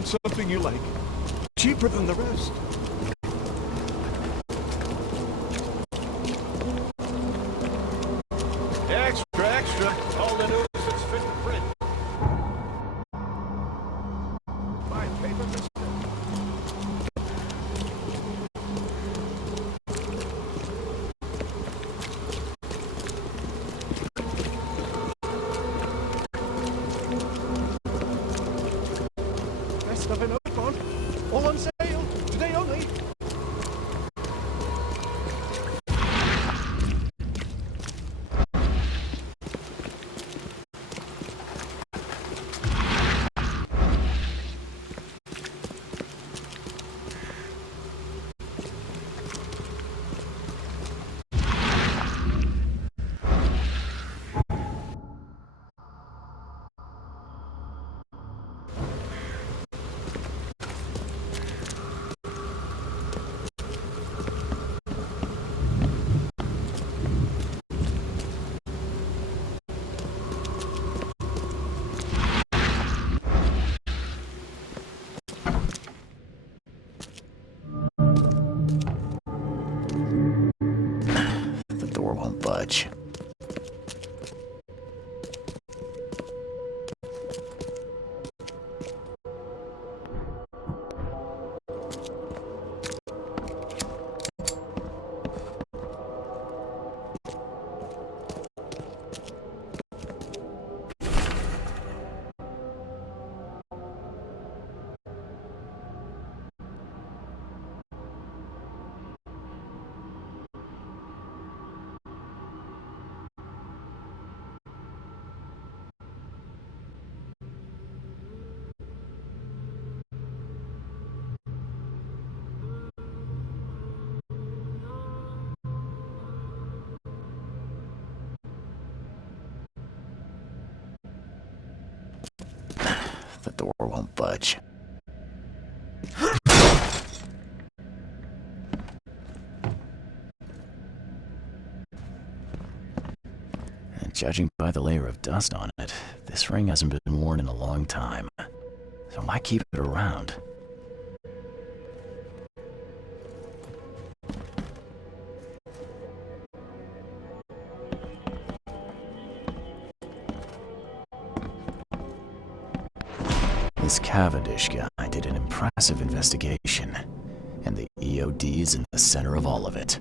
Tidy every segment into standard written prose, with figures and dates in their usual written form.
find something you like. Cheaper than the rest. Extra, extra. All the news is fit to print. My paper, mister. Best stuff in Oakmont. All on sale. Today only. Won't budge. The door won't budge. And judging by the layer of dust on it, this ring hasn't been worn in a long time. So why keep it around? This Cavendish guy did an impressive investigation, and the EOD is in the center of all of it.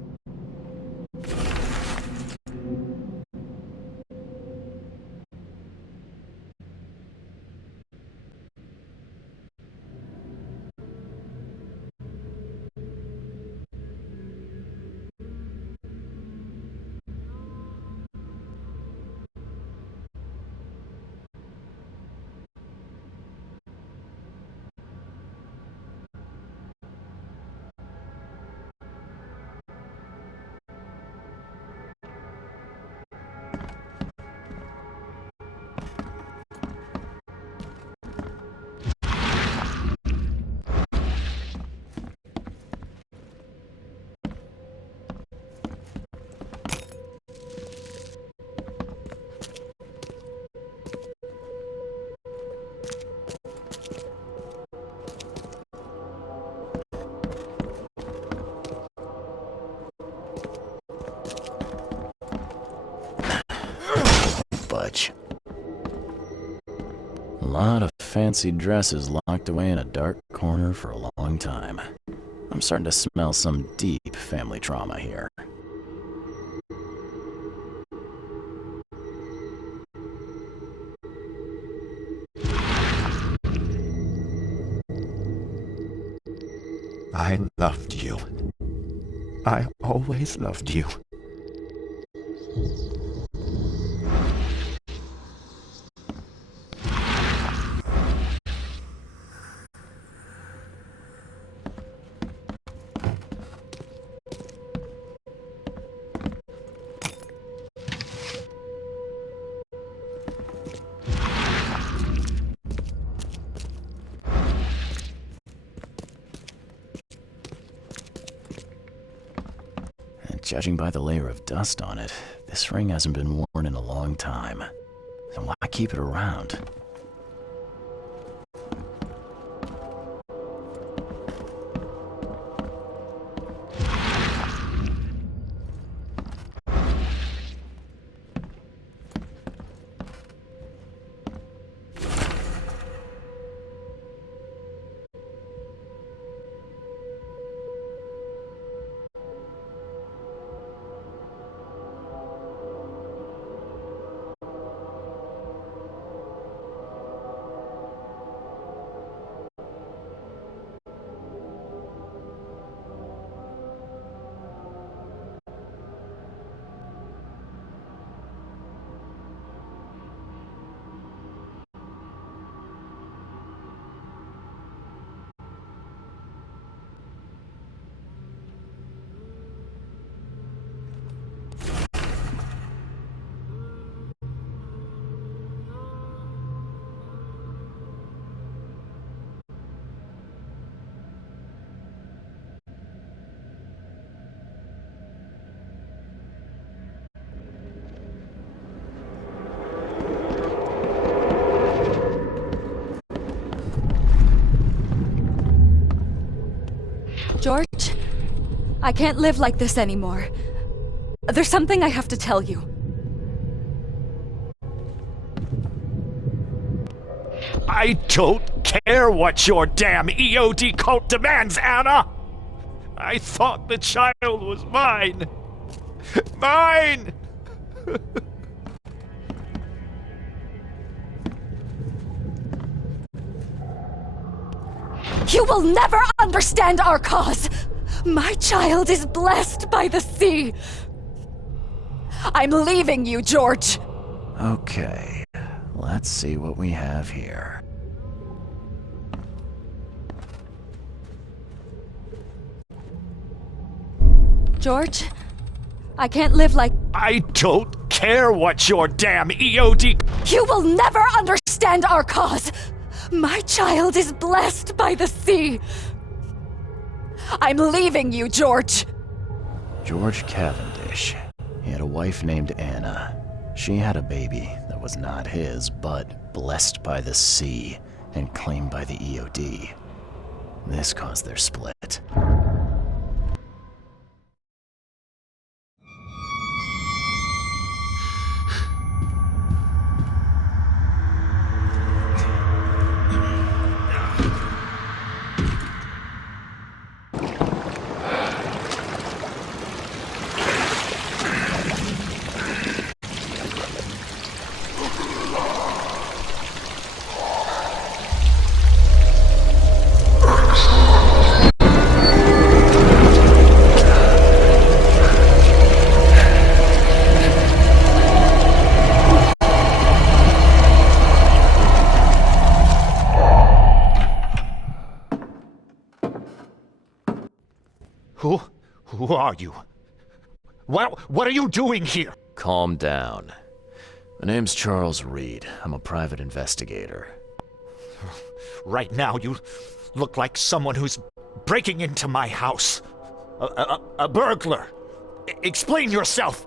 Budge. A lot of fancy dresses locked away in a dark corner for a long time. I'm starting to smell some deep family trauma here. I loved you. I always loved you. Judging by the layer of dust on it, this ring hasn't been worn in a long time. So why keep it around? George, I can't live like this anymore. There's something I have to tell you. I don't care what your damn EOD cult demands, Anna! I thought the child was mine! Mine! You will never understand our cause! My child is blessed by the sea! I'm leaving you, George! Okay, let's see what we have here. George, I can't live like... I don't care what your damn EOD... You will never understand our cause! My child is blessed by the sea! I'm leaving you, George! George Cavendish. He had a wife named Anna. She had a baby that was not his, but blessed by the sea and claimed by the EOD. This caused their split. Who are you? What are you doing here? Calm down. My name's Charles Reed. I'm a private investigator. Right now, you look like someone who's breaking into my house. A burglar. Explain yourself.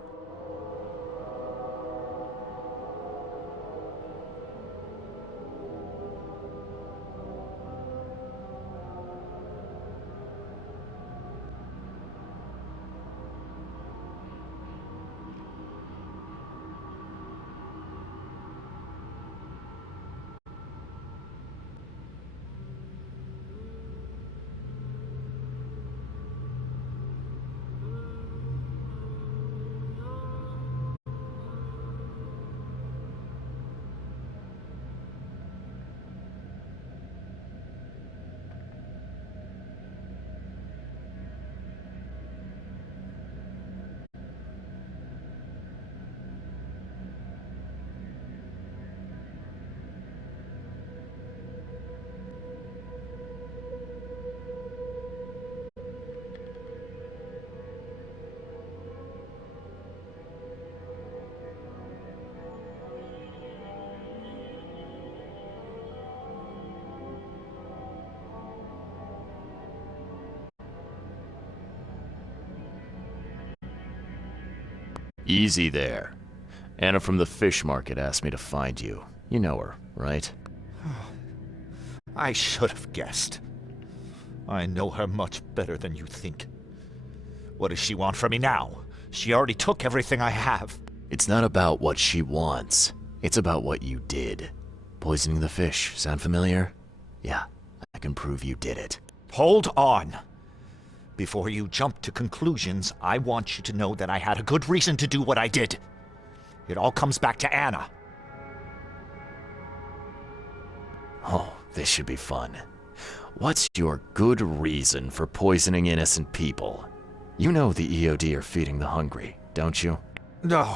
Easy there. Anna from the fish market asked me to find you. You know her, right? I should have guessed. I know her much better than you think. What does she want from me now? She already took everything I have. It's not about what she wants. It's about what you did. Poisoning the fish. Sound familiar? Yeah, I can prove you did it. Hold on. Before you jump to conclusions, I want you to know that I had a good reason to do what I did. It all comes back to Anna. Oh, this should be fun. What's your good reason for poisoning innocent people? You know the EOD are feeding the hungry, don't you? No,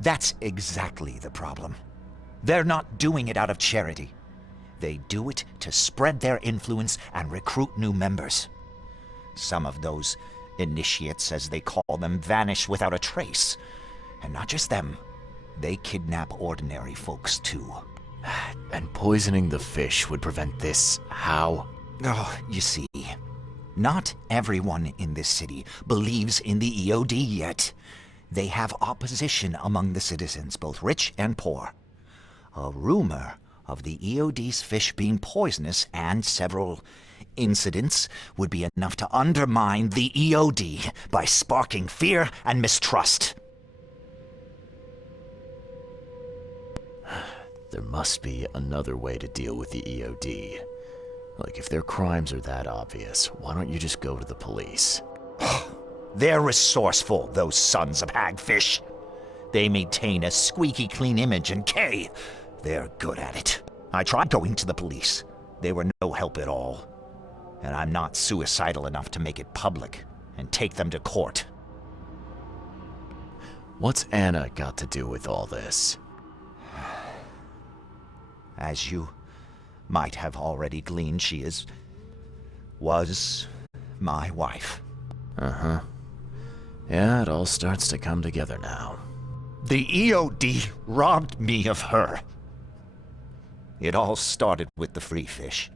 that's exactly the problem. They're not doing it out of charity. They do it to spread their influence and recruit new members. Some of those initiates, as they call them, vanish without a trace. And not just them. They kidnap ordinary folks, too. And poisoning the fish would prevent this. How? Oh, you see, not everyone in this city believes in the EOD yet. They have opposition among the citizens, both rich and poor. A rumor of the EOD's fish being poisonous and several incidents would be enough to undermine the EOD by sparking fear and mistrust. There must be another way to deal with the EOD. Like, if their crimes are that obvious, why don't you just go to the police? They're resourceful, those sons of hagfish. They maintain a squeaky clean image, and Kay, they're good at it. I tried going to the police. They were no help at all. And I'm not suicidal enough to make it public and take them to court. What's Anna got to do with all this? As you might have already gleaned, she was my wife. Uh-huh. Yeah, it all starts to come together now. The EOD robbed me of her. It all started with the free fish.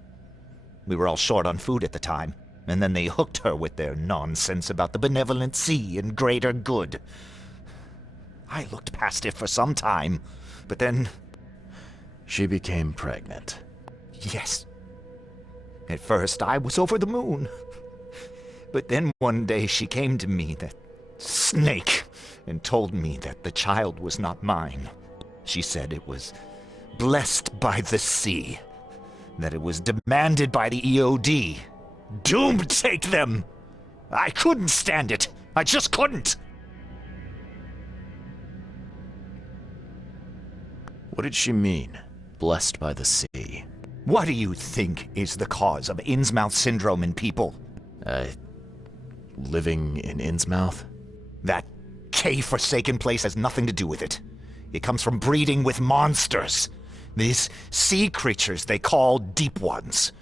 We were all short on food at the time, and then they hooked her with their nonsense about the benevolent sea and greater good. I looked past it for some time, but then... She became pregnant. Yes. At first, I was over the moon. But then one day she came to me, that snake, and told me that the child was not mine. She said it was blessed by the sea, that it was demanded by the EOD. Doomed take them! I couldn't stand it. I just couldn't. What did she mean? Blessed by the sea? What do you think is the cause of Innsmouth syndrome in people? Living in Innsmouth? That K-forsaken place has nothing to do with it. It comes from breeding with monsters. These sea creatures they call Deep Ones.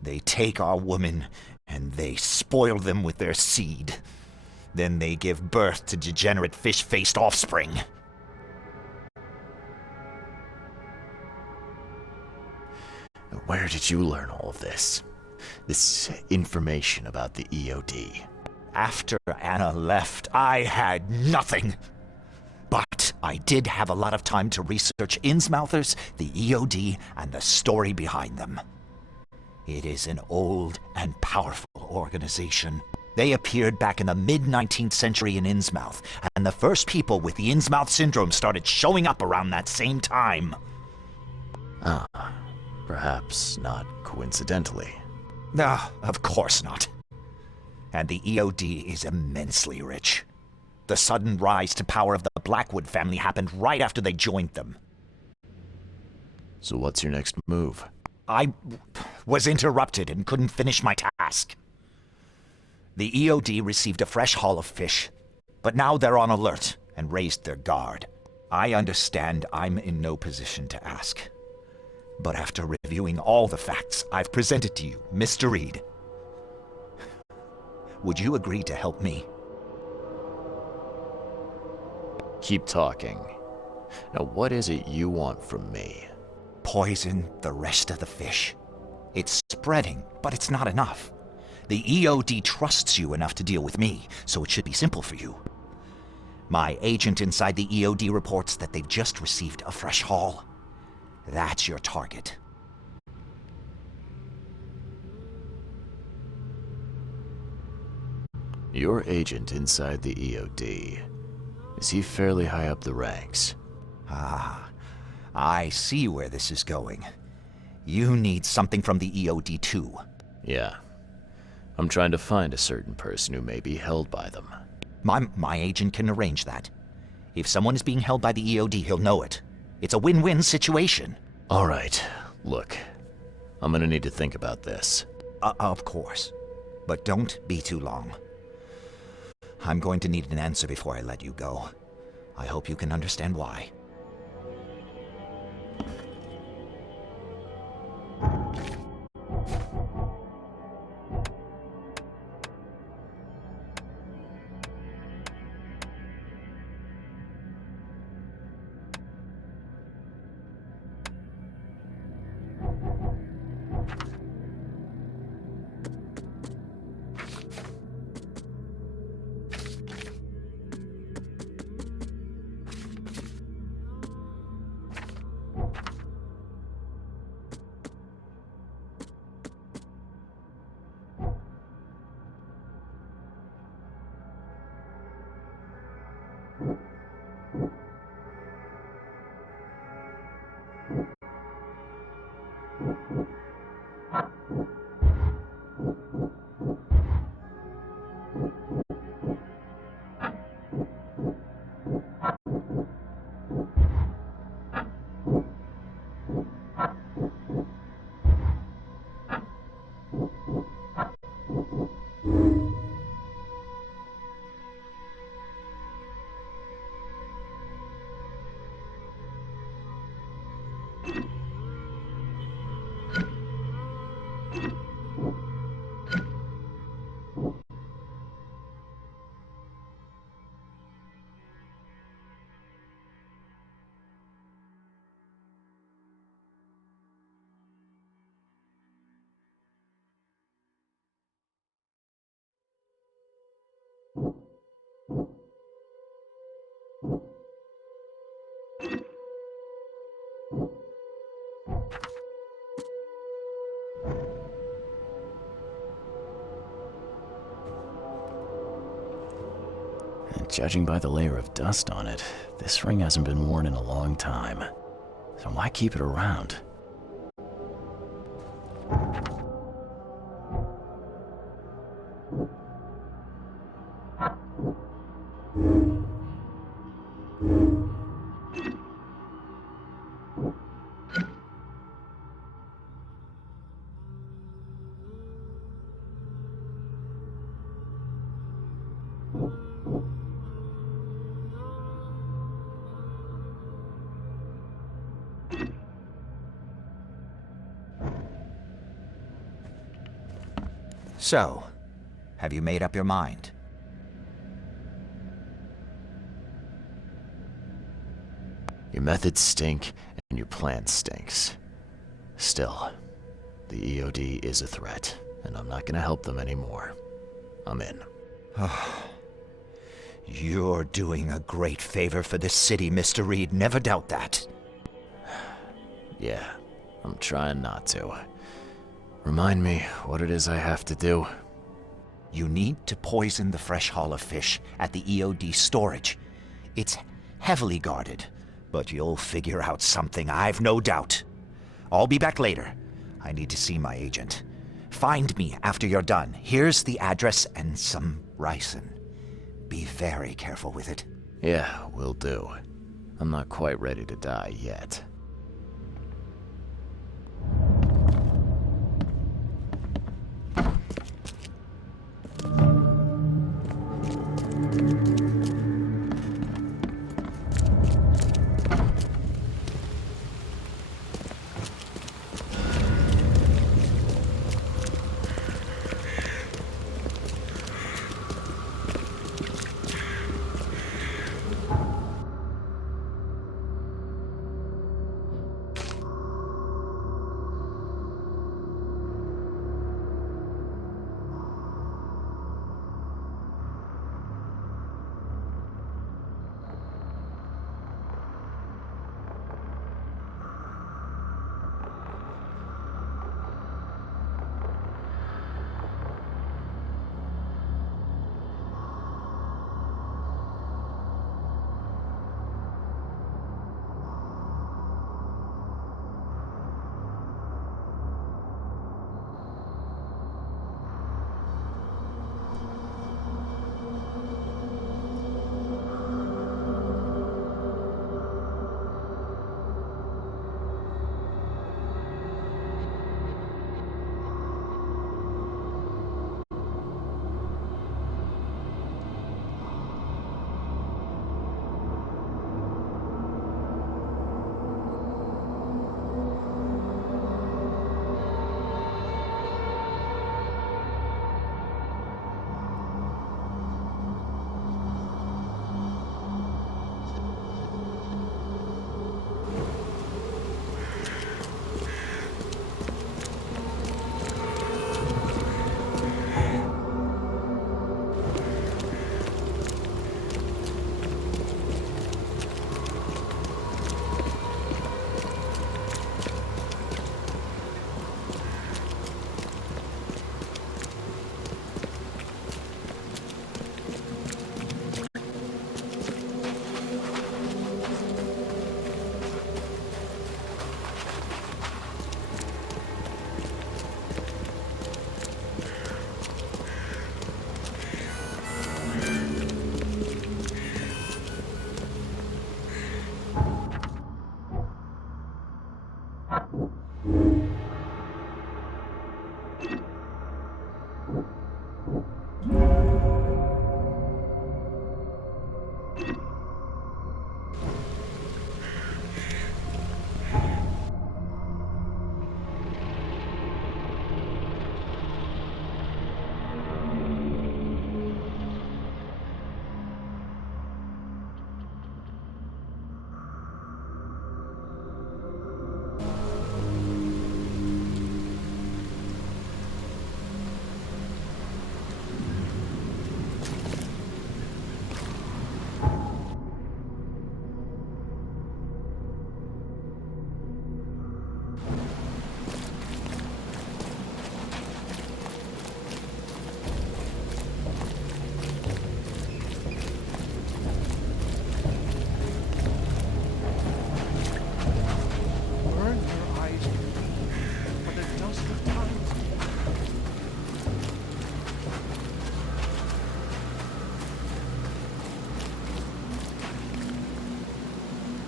They take our women and they spoil them with their seed. Then they give birth to degenerate fish-faced offspring. Where did you learn all of this? This information about the EOD? After Anna left, I had nothing. But I did have a lot of time to research Innsmouthers, the EOD, and the story behind them. It is an old and powerful organization. They appeared back in the mid-19th century in Innsmouth, and the first people with the Innsmouth syndrome started showing up around that same time. Perhaps not coincidentally. No, of course not. And the EOD is immensely rich. The sudden rise to power of the Blackwood family happened right after they joined them. So what's your next move? I was interrupted and couldn't finish my task. The EOD received a fresh haul of fish, but now they're on alert and raised their guard. I understand I'm in no position to ask. But after reviewing all the facts I've presented to you, Mr. Reed, would you agree to help me? Keep talking. Now, what is it you want from me? Poison the rest of the fish. It's spreading, but it's not enough. The EOD trusts you enough to deal with me, so it should be simple for you. My agent inside the EOD reports that they've just received a fresh haul. That's your target. Your agent inside the EOD. Is he fairly high up the ranks? Ah, I see where this is going. You need something from the EOD too. Yeah. I'm trying to find a certain person who may be held by them. My agent can arrange that. If someone is being held by the EOD, he'll know it. It's a win-win situation. All right. Look, I'm gonna need to think about this. Of course. But don't be too long. I'm going to need an answer before I let you go. I hope you can understand why. And judging by the layer of dust on it, this ring hasn't been worn in a long time. So why keep it around? So, have you made up your mind? Your methods stink, and your plan stinks. Still, the EOD is a threat, and I'm not gonna help them anymore. I'm in. You're doing a great favor for this city, Mr. Reed. Never doubt that. Yeah, I'm trying not to. Remind me what it is I have to do. You need to poison the fresh haul of fish at the EOD storage. It's heavily guarded, but you'll figure out something, I've no doubt. I'll be back later. I need to see my agent. Find me after you're done. Here's the address and some ricin. Be very careful with it. Yeah, will do. I'm not quite ready to die yet.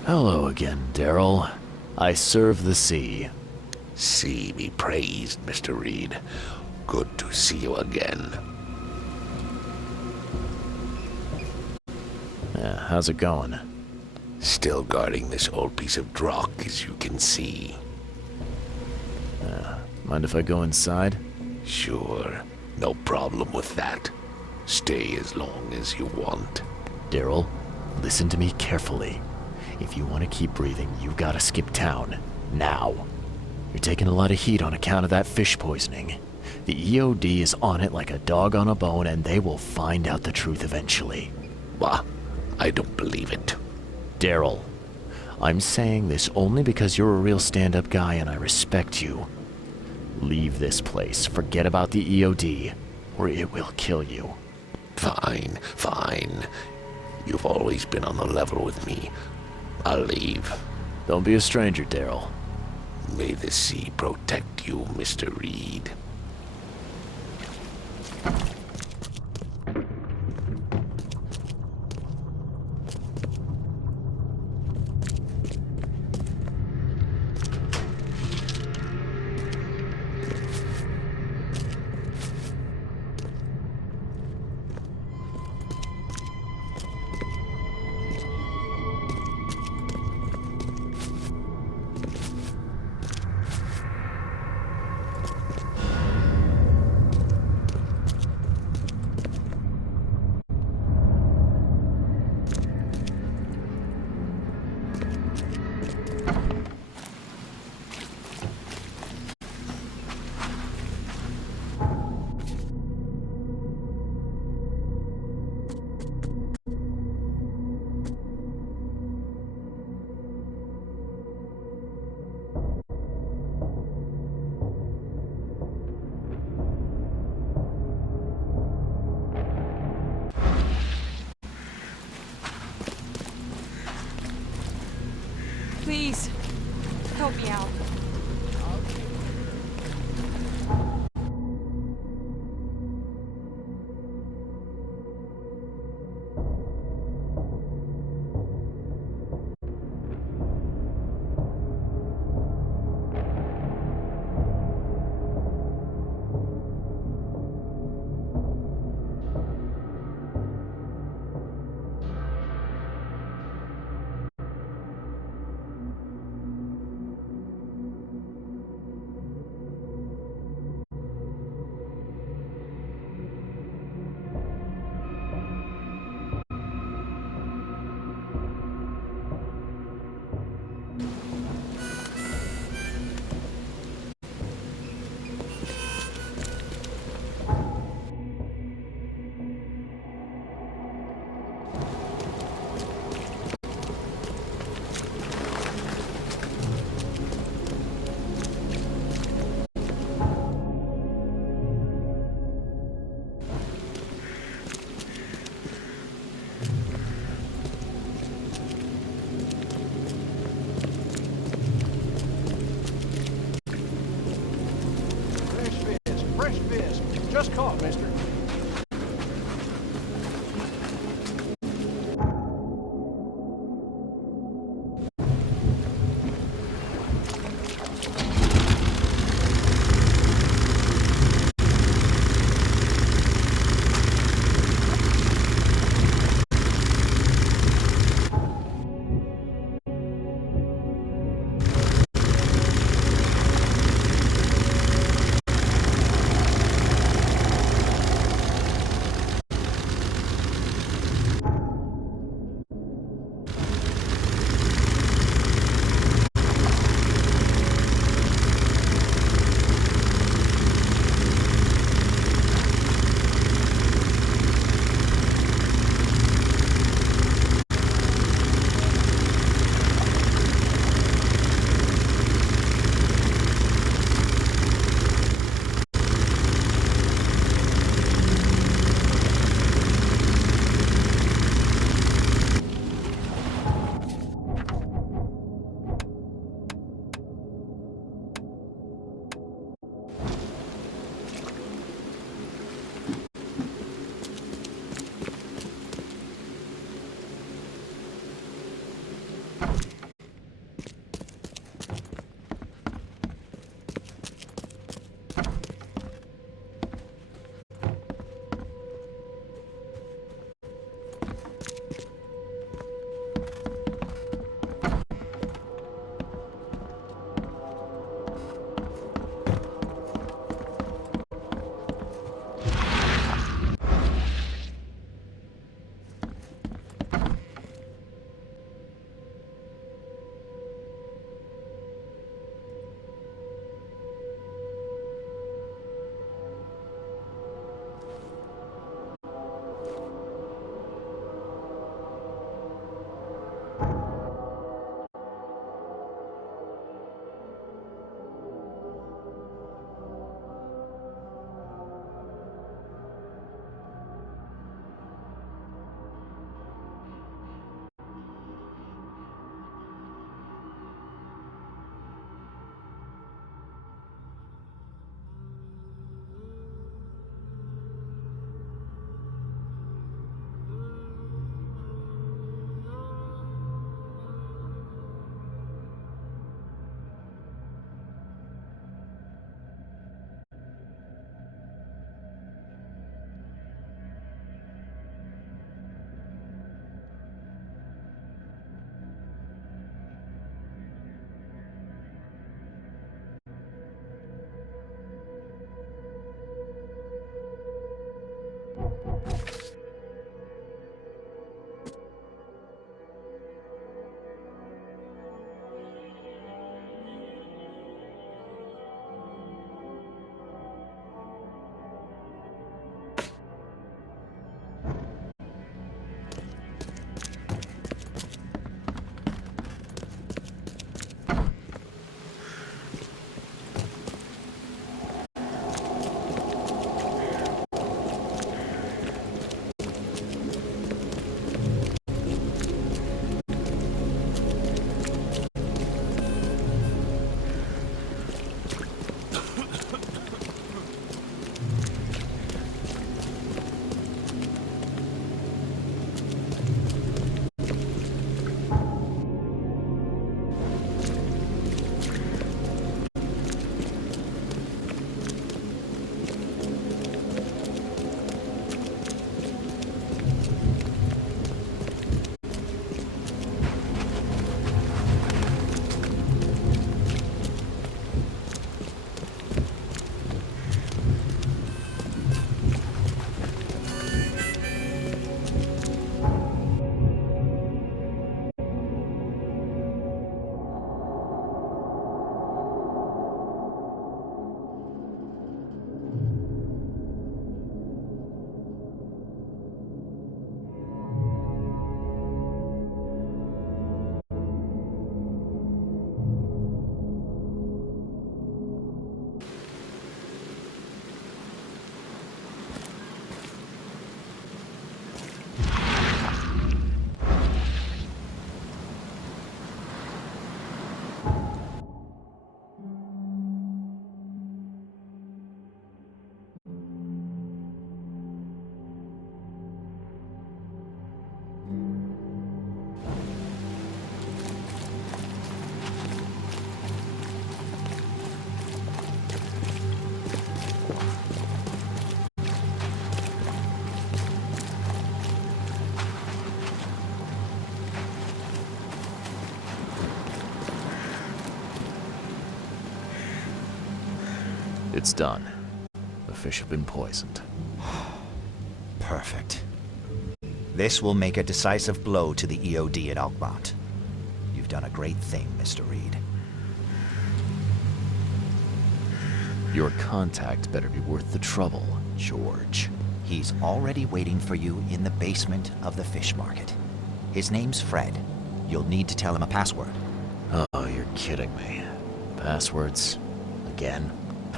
Hello again, Daryl. I serve the sea. Sea be praised, Mr. Reed. Good to see you again. Yeah, how's it going? Still guarding this old piece of drock, as you can see. Mind if I go inside? Sure, no problem with that. Stay as long as you want. Daryl, listen to me carefully. If you want to keep breathing, you gotta skip town. Now. You're taking a lot of heat on account of that fish poisoning. The EOD is on it like a dog on a bone, and they will find out the truth eventually. Bah, I don't believe it. Daryl, I'm saying this only because you're a real stand-up guy and I respect you. Leave this place, forget about the EOD, or it will kill you. Fine, fine. You've always been on the level with me. I'll leave. Don't be a stranger, Daryl. May the sea protect you, Mr. Reed. It's done. The fish have been poisoned. Perfect. This will make a decisive blow to the EOD at Alkmaar. You've done a great thing, Mr. Reed. Your contact better be worth the trouble, George. He's already waiting for you in the basement of the fish market. His name's Fred. You'll need to tell him a password. Oh, you're kidding me. Passwords? Again?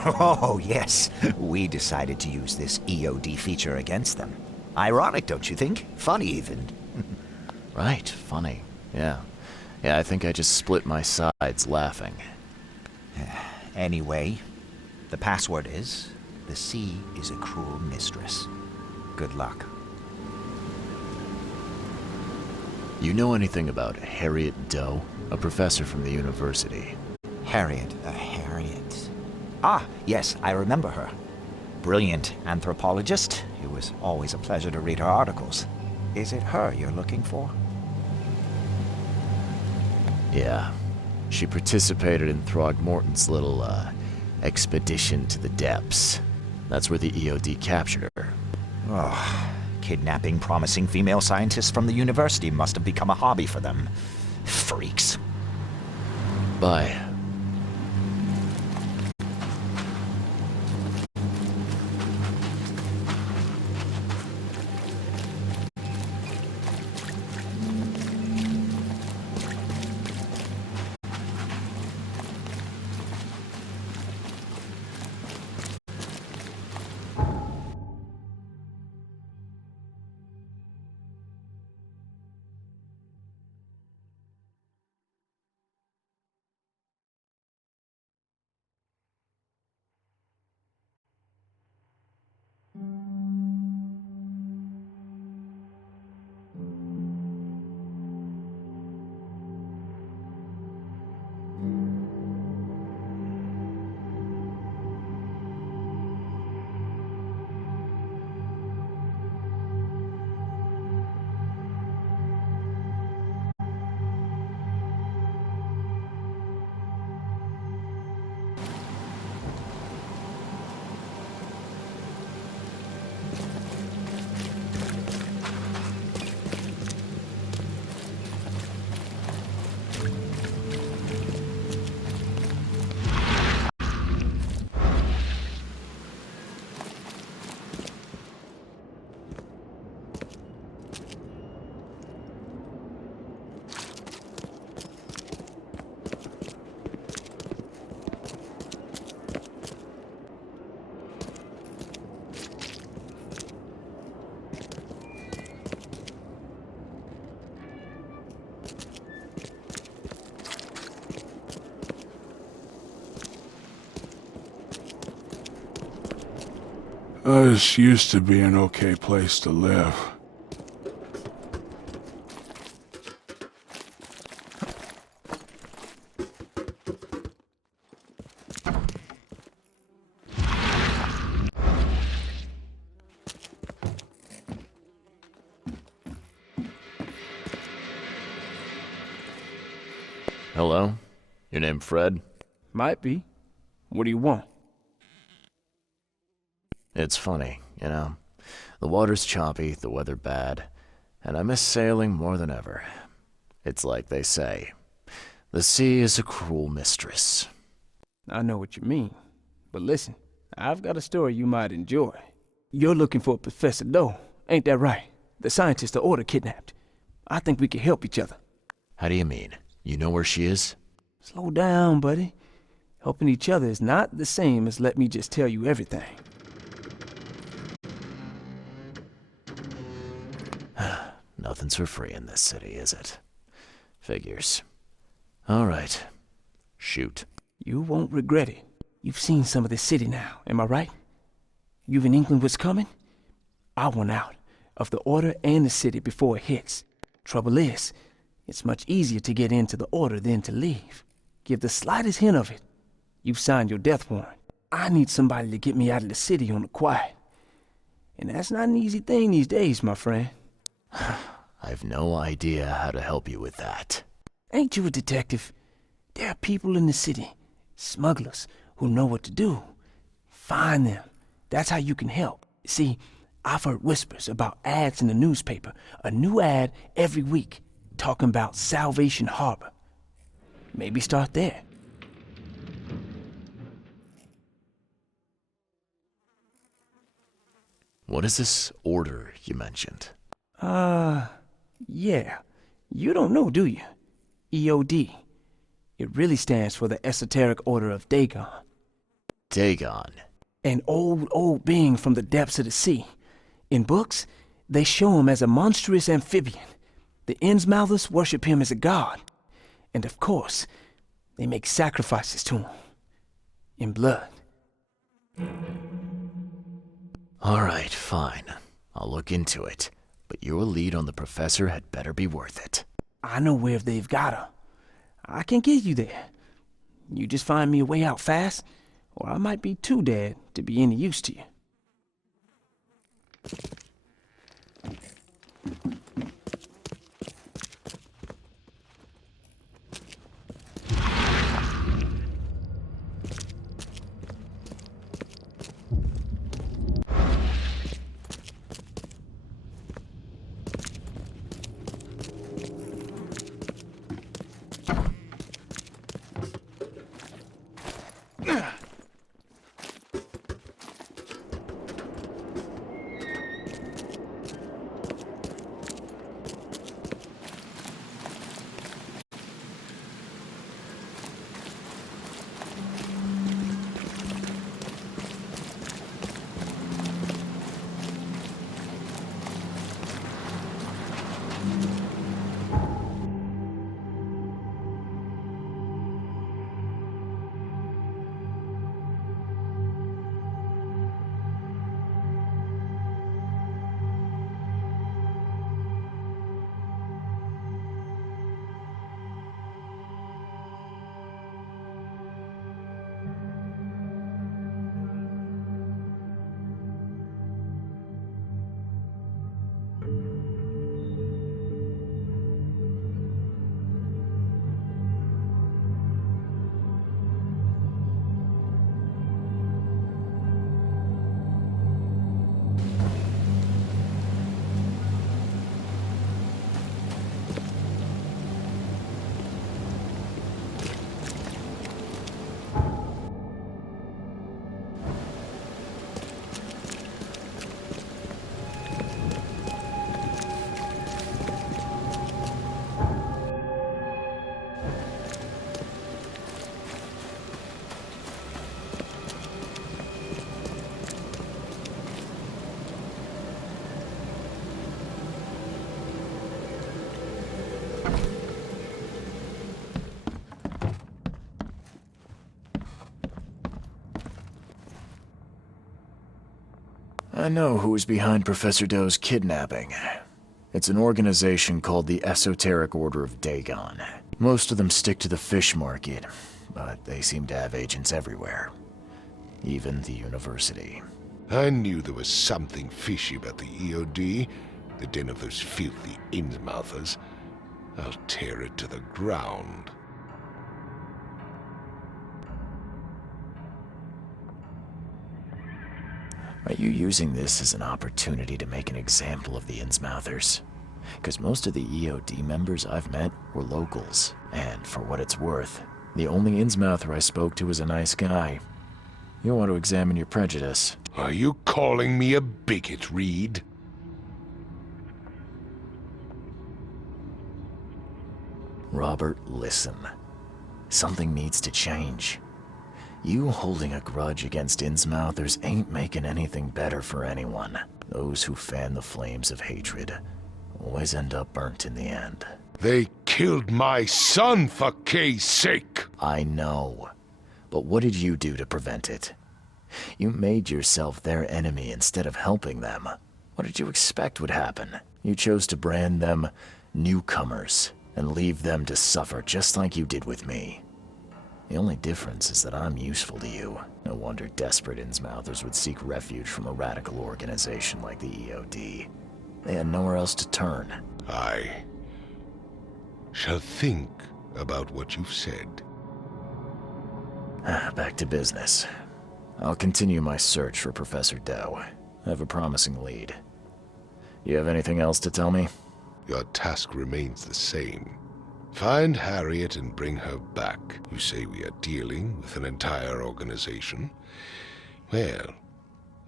Oh, yes. We decided to use this EOD feature against them. Ironic, don't you think? Funny, even. Right, funny. Yeah, I think I just split my sides laughing. Anyway, the password is, the sea is a cruel mistress. Good luck. You know anything about Harriet Doe? A professor from the university. Harriet. Ah, yes, I remember her. Brilliant anthropologist. It was always a pleasure to read her articles. Is it her you're looking for? Yeah. She participated in Throgmorton's little, expedition to the depths. That's where the EOD captured her. Oh, kidnapping promising female scientists from the university must have become a hobby for them. Freaks. Bye. This used to be an okay place to live. Hello? Your name Fred? Might be. What do you want? It's funny, you know. The water's choppy, the weather bad, and I miss sailing more than ever. It's like they say, the sea is a cruel mistress. I know what you mean. But listen, I've got a story you might enjoy. You're looking for Professor Doe, ain't that right? The scientist the Order kidnapped. I think we can help each other. How do you mean? You know where she is? Slow down, buddy. Helping each other is not the same as let me just tell you everything. Nothing's for free in this city, is it? Figures. All right. Shoot. You won't regret it. You've seen some of this city now, am I right? You've an inkling what's coming? I want out of the Order and the city before it hits. Trouble is, it's much easier to get into the Order than to leave. Give the slightest hint of it, you've signed your death warrant. I need somebody to get me out of the city on the quiet. And that's not an easy thing these days, my friend. I've no idea how to help you with that. Ain't you a detective? There are people in the city, smugglers, who know what to do. Find them. That's how you can help. See, I've heard whispers about ads in the newspaper. A new ad every week talking about Salvation Harbor. Maybe start there. What is this order you mentioned? Yeah. You don't know, do you? EOD. It really stands for the Esoteric Order of Dagón. Dagón. An old being from the depths of the sea. In books, they show him as a monstrous amphibian. The Innsmouthers worship him as a god. And of course, they make sacrifices to him. In blood. All right, fine. I'll look into it. But your lead on the professor had better be worth it. I know where they've got her. I can get you there. You just find me a way out fast, or I might be too dead to be any use to you. I know who's behind Professor Doe's kidnapping. It's an organization called the Esoteric Order of Dagón. Most of them stick to the fish market, but they seem to have agents everywhere. Even the university. I knew there was something fishy about the EOD, the den of those filthy Innsmouthers. I'll tear it to the ground. Are you using this as an opportunity to make an example of the Innsmouthers? Because most of the EOD members I've met were locals, and for what it's worth, the only Innsmouther I spoke to was a nice guy. You'll want to examine your prejudice. Are you calling me a bigot, Reed? Robert, listen. Something needs to change. You holding a grudge against Innsmouthers ain't making anything better for anyone. Those who fan the flames of hatred always end up burnt in the end. They killed my son, for Kay's sake! I know. But what did you do to prevent it? You made yourself their enemy instead of helping them. What did you expect would happen? You chose to brand them newcomers and leave them to suffer just like you did with me. The only difference is that I'm useful to you. No wonder desperate Innsmouthers would seek refuge from a radical organization like the EOD. They had nowhere else to turn. I shall think about what you've said. Back to business. I'll continue my search for Professor Doe. I have a promising lead. You have anything else to tell me? Your task remains the same. Find Harriet and bring her back. You say we are dealing with an entire organization? Well,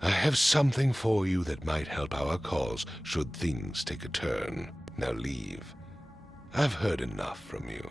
I have something for you that might help our cause should things take a turn. Now leave. I've heard enough from you.